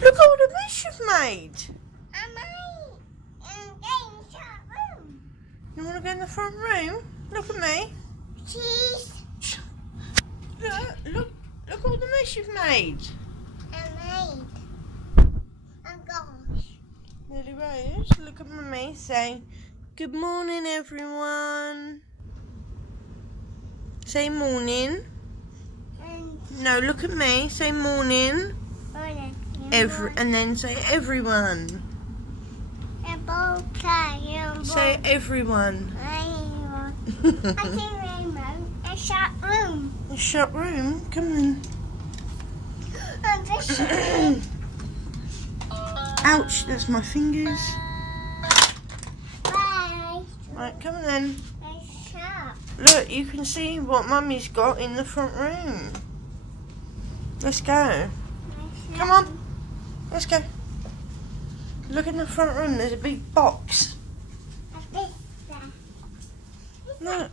Look at all the mess you've made. You want to go in the front room? Look at me. Cheese. Look at all the mess you've made. Oh gosh. Lily Rose, look at Mummy, say, good morning everyone. Say morning. No, look at me, say morning. And then say everyone. Say everyone. I see rainbow. A shut room. A shut room? Come on. Ouch, that's my fingers. Bye. Right, come on then. A shop. Look, you can see what Mummy's got in the front room. Let's go. Come on. Let's go. Look in the front room, there's a big box. Look.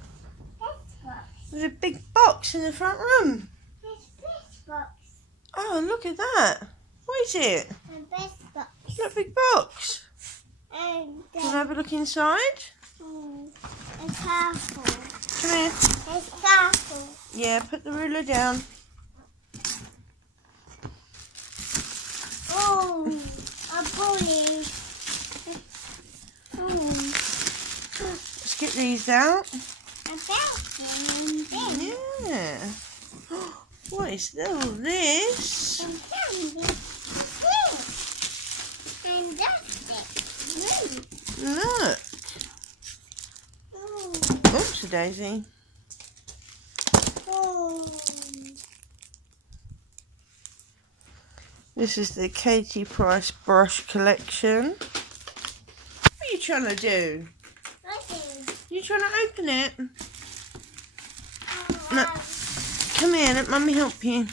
There's a big box in the front room. Oh, look at that. What is it? Look, big box. And Can I have a look inside? it's careful. Come here. It's careful. Yeah, put the ruler down. Oh, a bully. Oh. Let's get these out. A vacuum. Yeah. What is all this? And that's it. Look. Oh. Oops, a daisy. Oh. This is the Katie Price brush collection. What are you trying to do? You trying to open it? No. Come here, let Mummy help you.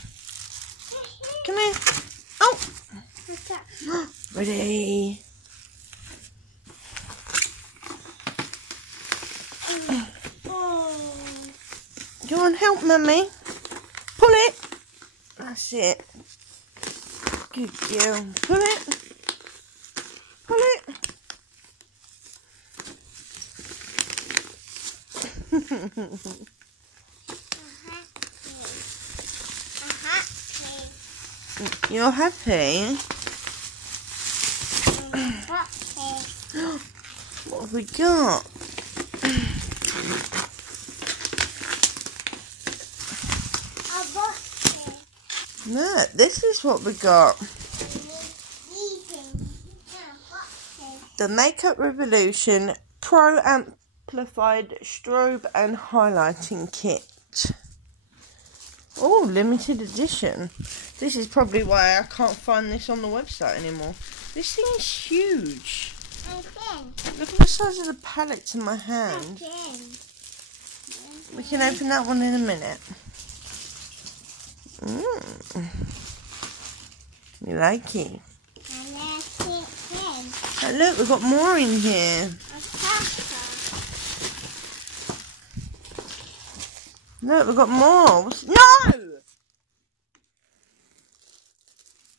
Come here. Oh! Ready? Go on, help Mummy. Pull it. That's it. Good girl. Pull it. Pull it. You're happy? What have we got? Look, this is what we got. The Makeup Revolution Pro Amplified Strobe and Highlighting Kit. Oh, limited edition. This is probably why I can't find this on the website anymore. This thing is huge. Look at the size of the palettes in my hand. We can open that one in a minute. You like it? Oh, look, we've got more in here. Look, we've got more. No!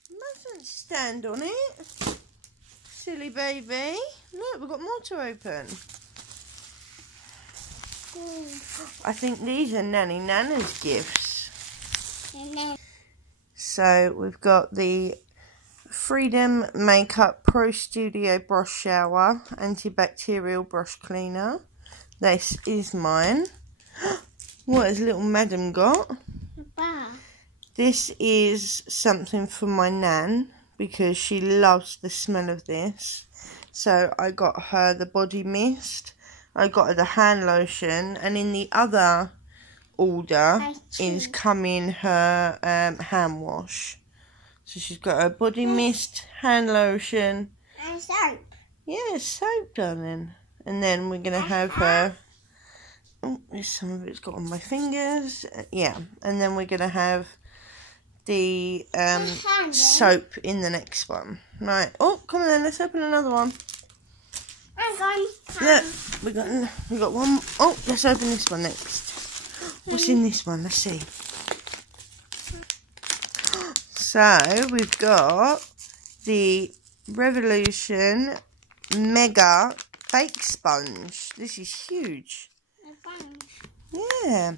You mustn't stand on it. Silly baby. Look, we've got more to open. I think these are Nanny Nana's gifts. So we've got the Freedom Makeup Pro Studio Brush Shower Antibacterial Brush Cleaner. This is mine. What has little madam got? This is something for my nan because she loves the smell of this. So I got her the body mist. I got her the hand lotion, and in the other order is coming her hand wash. So she's got her body mist, hand lotion, and soap. Yeah, soap, darling. And then we're gonna have her. Oh, there's some of it's got on my fingers. Yeah, and then we're gonna have the soap in the next one. Right. Oh, come on then. Let's open another one. Look, we got one. Oh, let's open this one next. What's in this one? Let's see. So we've got the Revolution Mega Bake Sponge. This is huge. Yeah.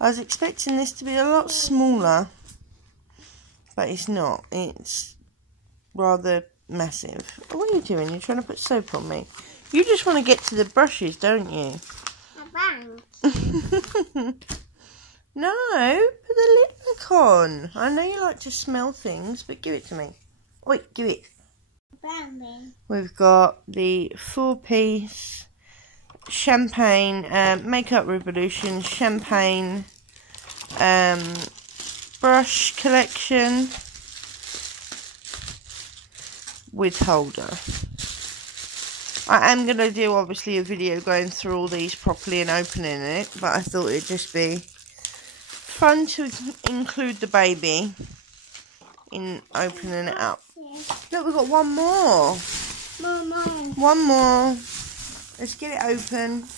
I was expecting this to be a lot smaller, but it's not. It's rather massive. What are you doing? You're trying to put soap on me. You just want to get to the brushes, don't you? No, put the lid back on. I know you like to smell things, but give it to me. Wait, give it. We've got the 4-piece champagne Makeup Revolution champagne brush collection with holder. I am going to do obviously a video going through all these properly and opening it, but I thought it'd just be fun to include the baby in opening it up. Look, we've got one more. One more. Let's get it open.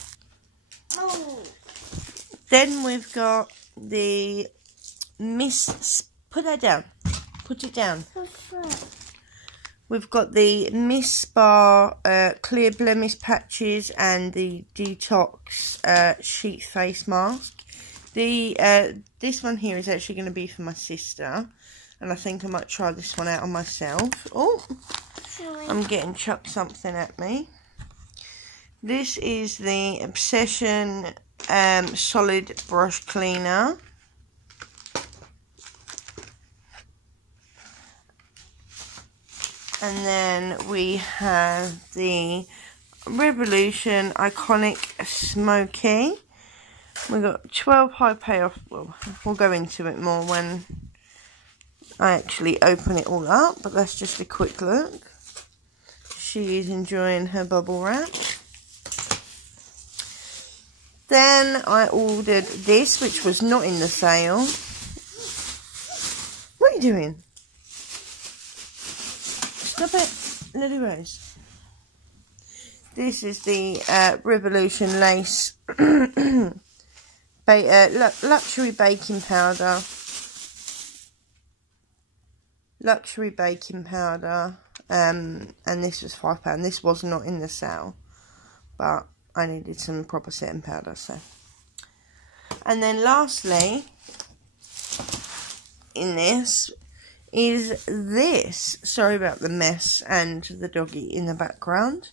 Then we've got the put that down. Put it down. We've got the Miss Spa clear blemish patches and the detox sheet face mask. This one here is actually going to be for my sister, and I think I might try this one out on myself. Oh, I'm getting chucked something at me. This is the Obsession solid brush cleaner. And then we have the Revolution Iconic Smoky. We've got 12 high payoff. Well, we'll go into it more when I actually open it all up, but that's just a quick look. She is enjoying her bubble wrap. Then I ordered this, which was not in the sale. What are you doing? Stop it, Lily Rose. This is the Revolution Lace luxury baking powder. Luxury baking powder. And this was £5. This was not in the sale, but I needed some proper setting powder. So, and then lastly, in this is this. Sorry about the mess and the doggy in the background.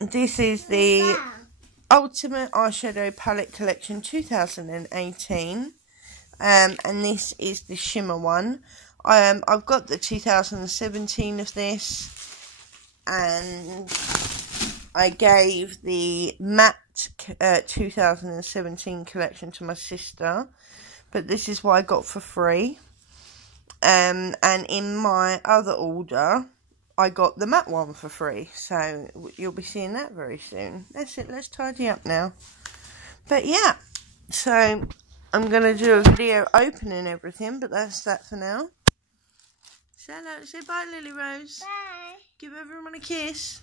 This is the Ultimate Eyeshadow Palette Collection 2018. And this is the shimmer one. I've got the 2017 of this, and I gave the matte 2017 collection to my sister, but this is what I got for free. And in my other order, I got the matte one for free, so you'll be seeing that very soon. That's it, let's tidy up now. But yeah, so I'm going to do a video opening everything, but that's that for now. Say hello, say bye, Lily Rose. Bye. Give everyone a kiss.